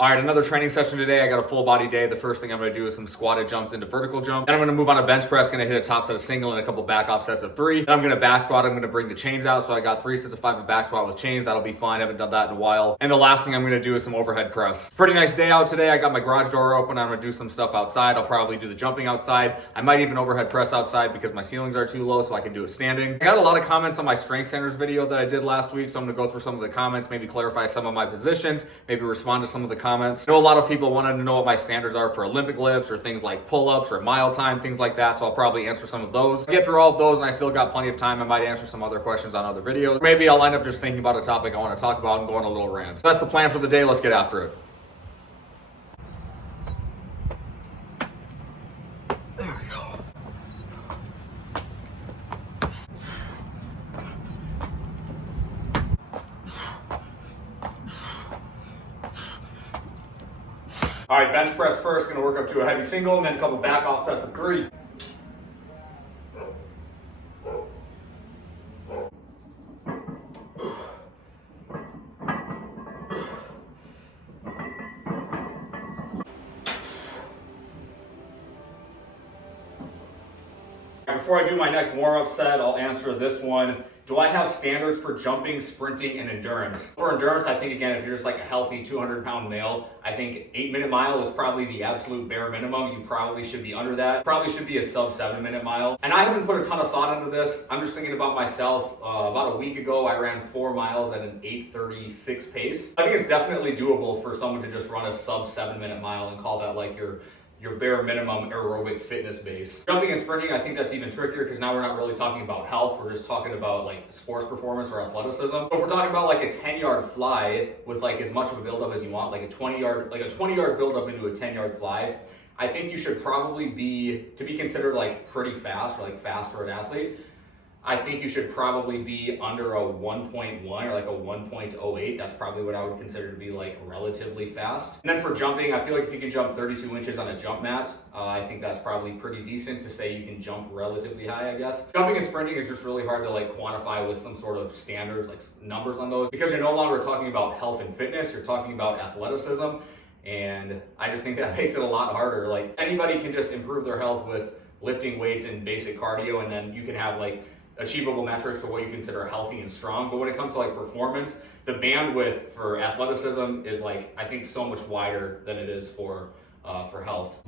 All right, another training session today. I got a full body day. The first thing I'm gonna do is some squatted jumps into vertical jump. Then I'm gonna move on to bench press, gonna hit a top set of single and a couple back off sets of 3. Then I'm gonna back squat. I'm gonna bring the chains out. So I got 3 sets of 5 of back squat with chains. That'll be fine. I haven't done that in a while. And the last thing I'm gonna do is some overhead press. Pretty nice day out today. I got my garage door open. I'm gonna do some stuff outside. I'll probably do the jumping outside. I might even overhead press outside because my ceilings are too low so I can do it standing. I got a lot of comments on my strength centers video that I did last week. So I'm gonna go through some of the comments, maybe clarify some of my positions, maybe respond to some of the comments. I know a lot of people wanted to know what my standards are for Olympic lifts or things like pull-ups or mile time, things like that. So I'll probably answer some of those. Get through all of those and I still got plenty of time. I might answer some other questions on other videos. Maybe I'll end up just thinking about a topic I want to talk about and go on a little rant. So that's the plan for the day. Let's get after it. All right, bench press first, gonna work up to a heavy single and then a couple back off sets of 3. Before I do my next warm-up set, I'll answer this one. Do I have standards for jumping, sprinting, and endurance? For endurance, I think, again, if you're just like a healthy 200-pound male, I think 8-minute mile is probably the absolute bare minimum. You probably should be under that. Probably should be a sub 7-minute mile. And I haven't put a ton of thought into this. I'm just thinking about myself. About a week ago, I ran 4 miles at an 8:36 pace. I think it's definitely doable for someone to just run a sub 7-minute mile and call that like your bare minimum aerobic fitness base. Jumping and sprinting, I think that's even trickier because now we're not really talking about health. We're just talking about like sports performance or athleticism. So if we're talking about like a 10-yard fly with like as much of a buildup as you want, like a 20-yard buildup into a 10-yard fly, I think you should probably be, to be considered like pretty fast or like fast for an athlete, I think you should probably be under a 1.1 or like a 1.08. That's probably what I would consider to be like relatively fast. And then for jumping, I feel like if you can jump 32 inches on a jump mat, I think that's probably pretty decent to say you can jump relatively high, I guess. Jumping and sprinting is just really hard to like quantify with some sort of standards, like numbers on those, because you're no longer talking about health and fitness, you're talking about athleticism. And I just think that makes it a lot harder. Like anybody can just improve their health with lifting weights and basic cardio, and then you can have like achievable metrics for what you consider healthy and strong. But when it comes to like performance, the bandwidth for athleticism is like, I think, so much wider than it is for health.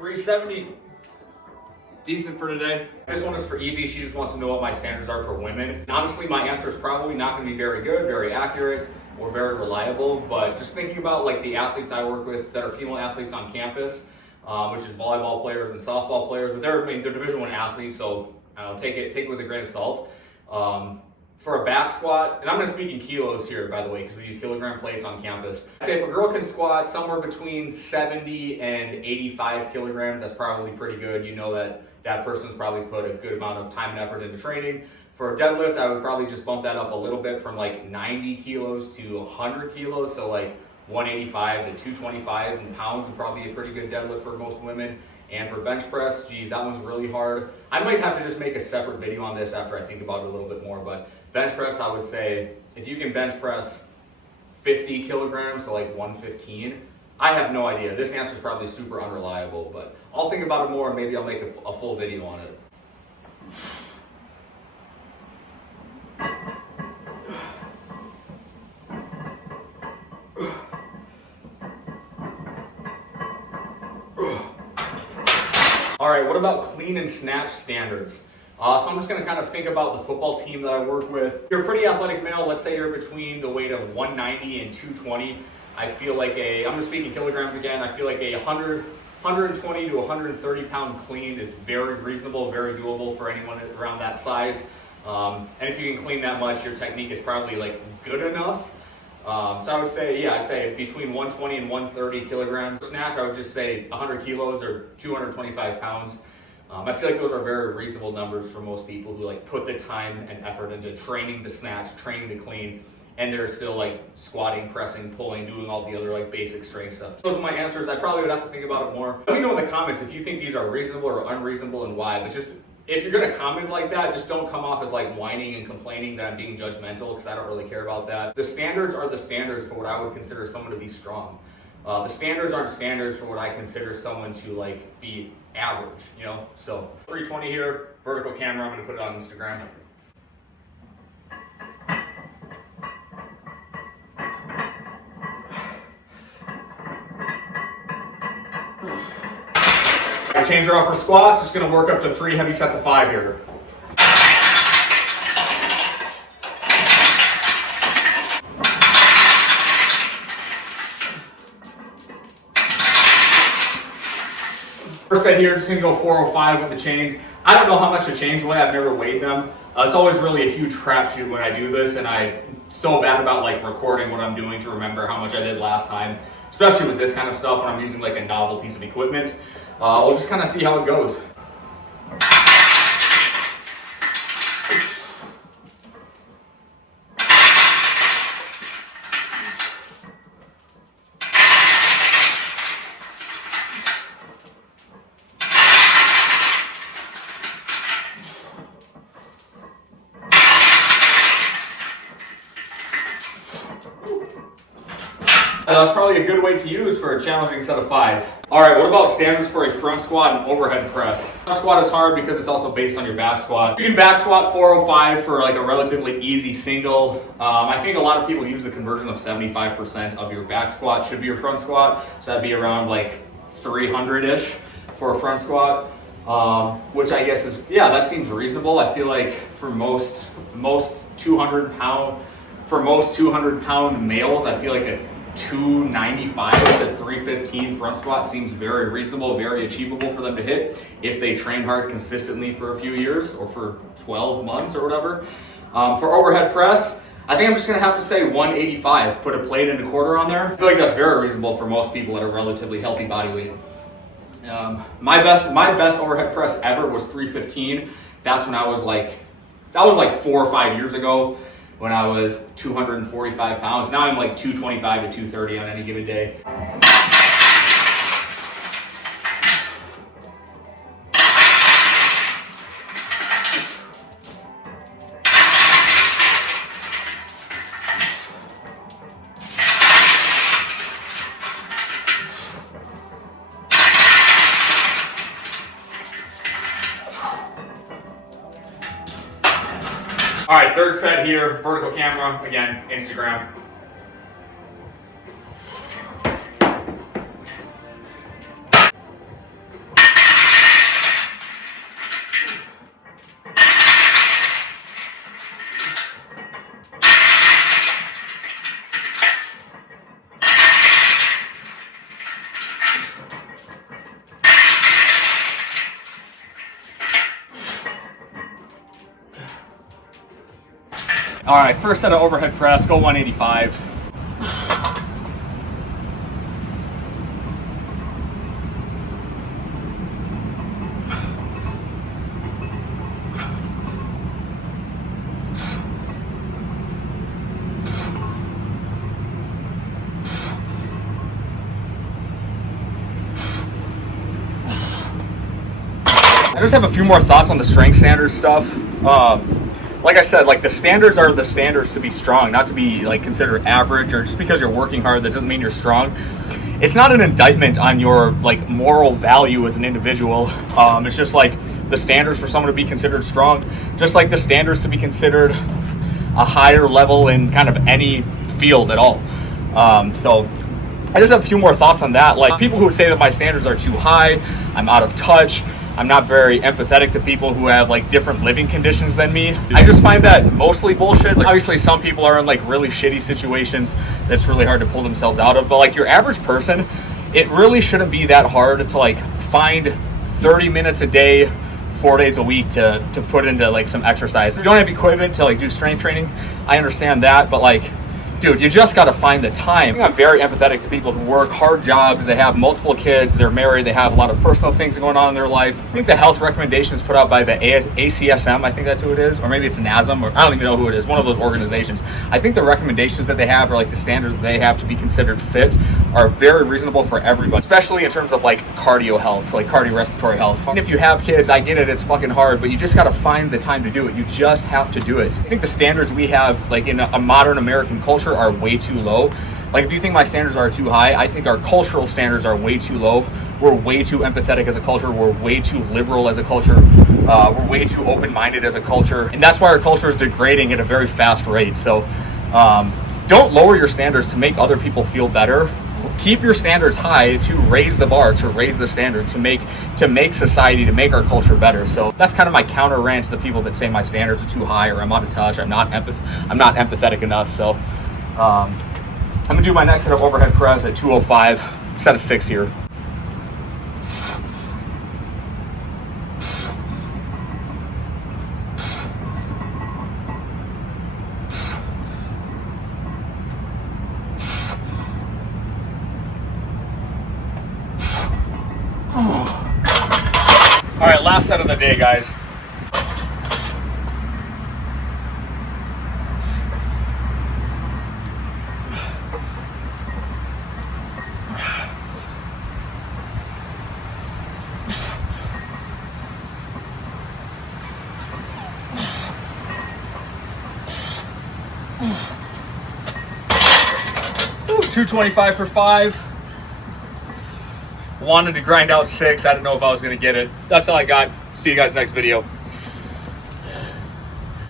$370, decent for today. This one is for Evie. She just wants to know what my standards are for women. And honestly, my answer is probably not going to be very good, very accurate, or very reliable. But just thinking about like the athletes I work with that are female athletes on campus, which is volleyball players and softball players, but they're Division I athletes, so take it with a grain of salt. For a back squat, and I'm going to speak in kilos here, by the way, because we use kilogram plates on campus. I'd say if a girl can squat somewhere between 70 and 85 kilograms, that's probably pretty good. You know that person's probably put a good amount of time and effort into training. For a deadlift, I would probably just bump that up a little bit from like 90 kilos to 100 kilos. So like 185 to 225 in pounds would probably be a pretty good deadlift for most women. And for bench press, geez, that one's really hard. I might have to just make a separate video on this after I think about it a little bit more, but bench press, I would say, if you can bench press 50 kilograms, so like 115, I have no idea. This answer is probably super unreliable, but I'll think about it more and maybe I'll make a full video on it. All right, what about clean and snatch standards? So I'm just gonna kind of think about the football team that I work with. If you're a pretty athletic male, let's say you're between the weight of 190 and 220. I feel like I'm gonna speak in kilograms again, I feel like a 120 to 130 pound clean is very reasonable, very doable for anyone around that size. And if you can clean that much, your technique is probably like good enough. So I would say, I'd say between 120 and 130 kilograms. Snatch, I would just say 100 kilos or 225 pounds I feel like those are very reasonable numbers for most people who like put the time and effort into training to snatch, training to clean, and they're still like squatting, pressing, pulling, doing all the other like basic strength stuff. Those are my answers. I probably would have to think about it more. Let me know in the comments if you think these are reasonable or unreasonable and why. But just if you're gonna comment like that, just don't come off as like whining and complaining that I'm being judgmental, because I don't really care about that. The standards are the standards for what I would consider someone to be strong. The standards aren't standards for what I consider someone to like be average, you know? So 320 here, vertical camera, I'm gonna put it on Instagram. I changed her off for squats, just gonna work up to 3 heavy sets of 5 here. First set here, just gonna go 405 with the chains. I don't know how much the chains weigh, I've never weighed them. It's always really a huge crapshoot when I do this, and I'm so bad about like recording what I'm doing to remember how much I did last time, especially with this kind of stuff when I'm using like a novel piece of equipment. We'll just kind of see how it goes. That's probably a good weight to use for a challenging set of 5. All right, what about standards for a front squat and overhead press? Front squat is hard because it's also based on your back squat. You can back squat 405 for like a relatively easy single. I think a lot of people use the conversion of 75% of your back squat should be your front squat. So that'd be around like 300-ish for a front squat, which I guess is, yeah, that seems reasonable. I feel like for most 200 pound males, I feel like a 295 to 315 front squat seems very reasonable, very achievable for them to hit if they train hard consistently for a few years or for 12 months or whatever. For overhead press, I think I'm just gonna have to say 185, put a plate and a quarter on there. I feel like that's very reasonable for most people at a relatively healthy body weight. My best overhead press ever was 315. That's when that was like 4 or 5 years ago, when I was 245 pounds. Now I'm like 225 to 230 on any given day. All right, third set here, vertical camera, again, Instagram. All right, first set of overhead press, go 185. I just have a few more thoughts on the strength standards stuff. Like I said, like the standards are the standards to be strong, not to be like considered average, or just because you're working hard, that doesn't mean you're strong. It's not an indictment on your like moral value as an individual. It's just like the standards for someone to be considered strong, just like the standards to be considered a higher level in kind of any field at all. So I just have a few more thoughts on that. Like people who would say that my standards are too high, I'm out of touch, I'm not very empathetic to people who have like different living conditions than me. I just find that mostly bullshit. Like obviously some people are in like really shitty situations that's really hard to pull themselves out of, but like your average person, it really shouldn't be that hard to like find 30 minutes a day, 4 days a week to put into like some exercise. If you don't have equipment to like do strength training, I understand that, but like dude, you just got to find the time. I'm very empathetic to people who work hard jobs, they have multiple kids, they're married, they have a lot of personal things going on in their life. I think the health recommendations put out by the ACSM, I think that's who it is, or maybe it's NASM, or I don't even know who it is, one of those organizations. I think the recommendations that they have, or like the standards that they have to be considered fit, are very reasonable for everybody, especially in terms of like cardio health, like cardiorespiratory health. And if you have kids, I get it, it's fucking hard, but you just got to find the time to do it. You just have to do it. I think the standards we have, like in a modern American culture, are way too low. Like if you think my standards are too high, I think our cultural standards are way too low. We're way too empathetic as a culture. We're way too liberal as a culture. We're way too open-minded as a culture. And that's why our culture is degrading at a very fast rate. So don't lower your standards to make other people feel better. Keep your standards high to raise the bar, to raise the standard, to make society, to make our culture better. So that's kind of my counter rant to the people that say my standards are too high, or I'm out of touch, I'm not empathetic enough. So I'm gonna do my next set of overhead press at 205, set of 6 here. All right, last set of the day, guys. Ooh, 225 for 5. Wanted to grind out 6. I didn't know if I was going to get it. That's all I got. See you guys next video.